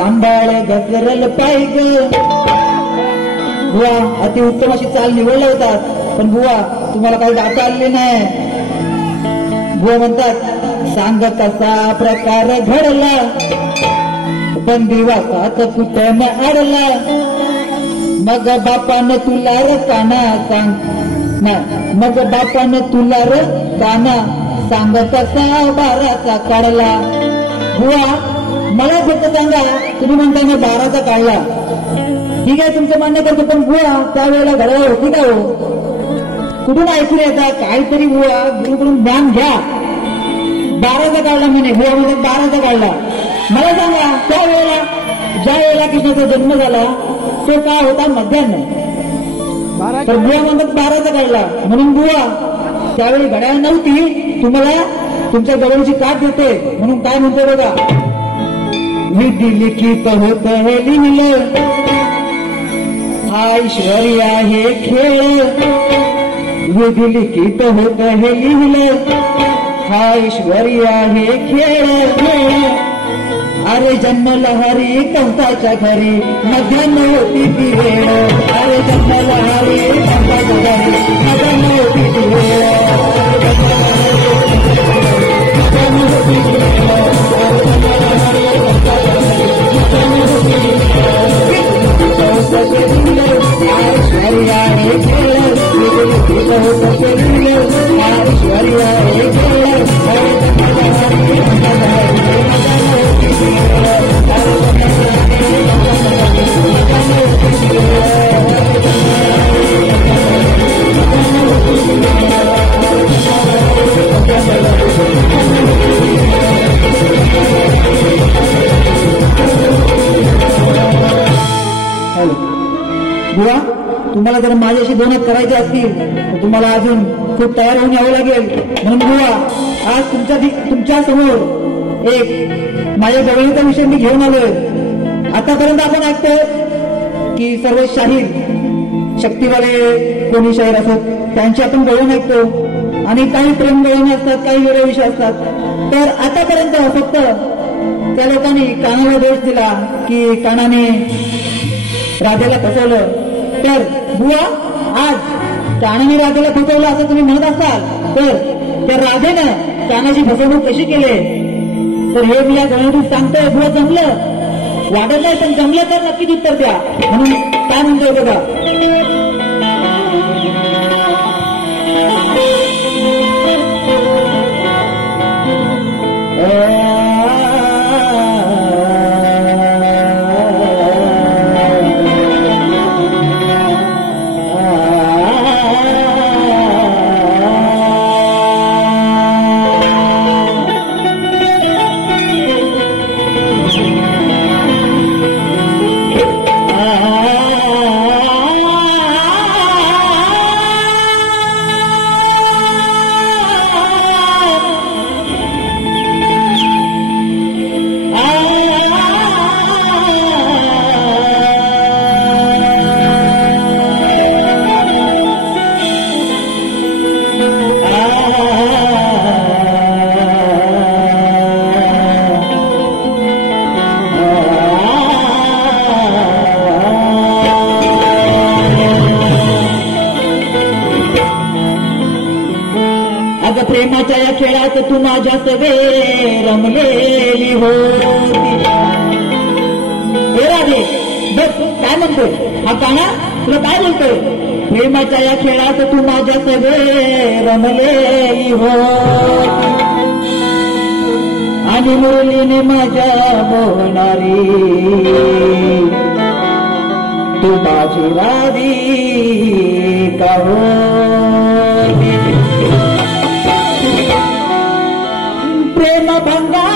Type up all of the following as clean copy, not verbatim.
सांभाळ घसरल पाहिजे. बुवा अति उत्तम अशी चाल निवडल्या होतात, पण बुवा तुम्हाला काही गाता आले नाही. बुवा म्हणतात सांग कसा प्रकार घडला, पण दिवसात कुठं अडला. मग बापानं तुला र काना सांग, मग बापानं तुला र काना सांग कसा बाराचा काढला. बुवा मला फक्त सांगा, तुम्ही म्हणता ना बाराचा काढला, ठीक आहे तुमचं मान्य करतो, पण बुवा त्यावेळेला घड्याळ होती का हो? कुठून ऐकून येतात काहीतरी बुवा गुरुकडून ज्ञान घ्या. बाराचा काढला म्हणे, बुवा म्हणजे बाराचा काढला. मला सांगा त्यावेळेला ज्या वेळेला कृष्णाचा जन्म झाला तो काय होता? मध्यान्ह. तर बुवा म्हणतात बाराचा काढला, म्हणून बुवा त्यावेळी घड्याळ नव्हती, तुम्हाला तुमच्या गवळीची काट देते. म्हणून काय म्हणतो बघा, विधी लिखित होत हे लिहिलं, हा ऐश्वर्य आहे खेळ. विधी लिखित होत हे लिहिलं, हा ऐश्वर्य आहे खेळ. अरे जन्मला हरी कंसाच्या घरी, मध्यान्ह होती ती वेळ. अरे जन्मला हरी कंसाच्या घरी, मध्यान्ह होती ती वेळ. ऐश्वर्य आहे खेळ, ऐश्वर्य आहे खेळ. बुवा तुम्हाला जर माझ्याशी दोनात करायचे असतील तर तुम्हाला अजून खूप तयार होऊन यावं लागेल. म्हणून बुवा आज तुमच्या समोर एक माझ्या जवळीचा विषय मी घेऊन आलोय. आतापर्यंत आपण ऐकतो की सर्व शाहीर शक्तीवाले कोणी शाहीर असत त्यांची आपण गवळण ऐकतो, आणि काही प्रेम गवळणी असतात, काही वेगळे विषय असतात. तर आतापर्यंत फक्त त्या लोकांनी कानाला दोष दिला की कानाने राधेला फसवलं. तर बुवा आज कानाने राधेला फसवलं असं तुम्ही म्हणत असाल, तर त्या राधेनं कानाची फसवणूक कशी केली तर हे मी या गणितून सांगतोय. बुवा जमलं वाटत नाही, पण जमलं तर नक्कीच उत्तर द्या. म्हणून काय म्हणतोय बघा, प्रेमाच्या या खेळात तू माझ्या सवे रमलेली होती. हे राधे बघ काय म्हणतोय हा काना, तुला काय बोलतोय? प्रेमाच्या या खेळात तू माझ्या सवे रमलेली होती, आणि मुरलीने माझ्या मोहणारी तू माझी राधिका होती. प्रेम भंगा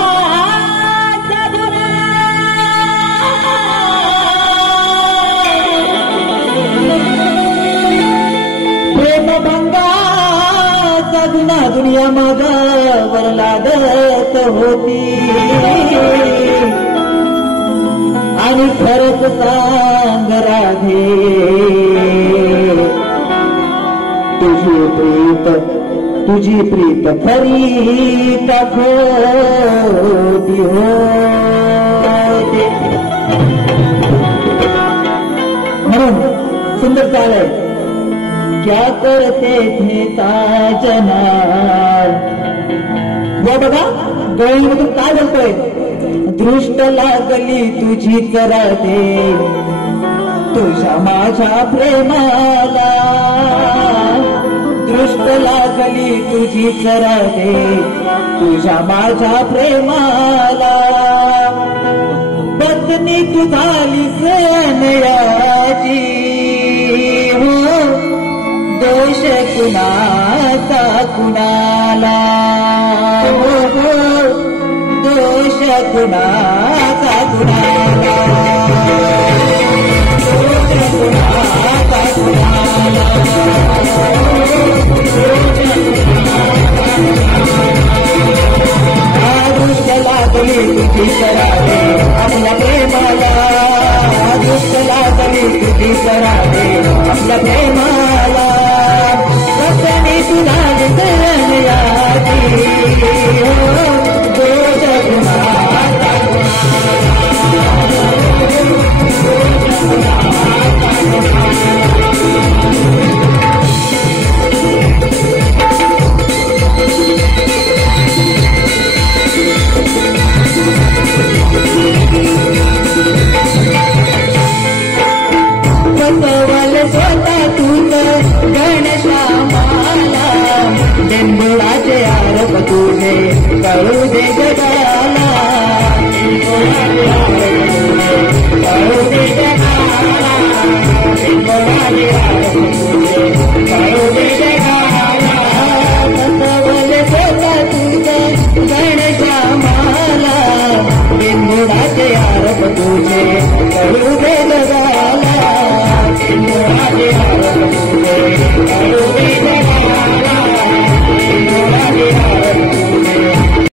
साधुना दुनिया माझ्यावर लागत होती, आणि खरंच सांग राधे तुझी प्रीत खरी का खोटी होती. सुंदर चाल आहे. क्या करते थे साजना. बघा गवळीमधून काय बोलतोय. दृष्ट लागली तुझीच राधे तुझ्या माझ्या प्रेमाला. दृष्ट लागली तुझीच राधे तुझ्या माझ्या प्रेमाला. पत्नी तू झालीस अनयाची हो दोष कुणाचा कुणाला. दोष कुणाचा कुणाला. दोष कुणाचा कुणाला. दृष्ट लागली तुझी करावे आपल्या प्रेमाला. दृष्ट लागली तुझी करावे आपल्या प्रेमाला. कसमी तुला विसरण्याची दोष कुणाचा बसवल स्वतः तुझ गणश्यामाला. डेंबुळाचे आरोप तुझे कळू दे जगाला. कळू दे जगाला. डेंबुळाचे आरोप तुझे कळू दे जगाला. बसवल स्वतः तुझ गणश्यामाला. डेंबुळाचे आरोप तुझे कळू दे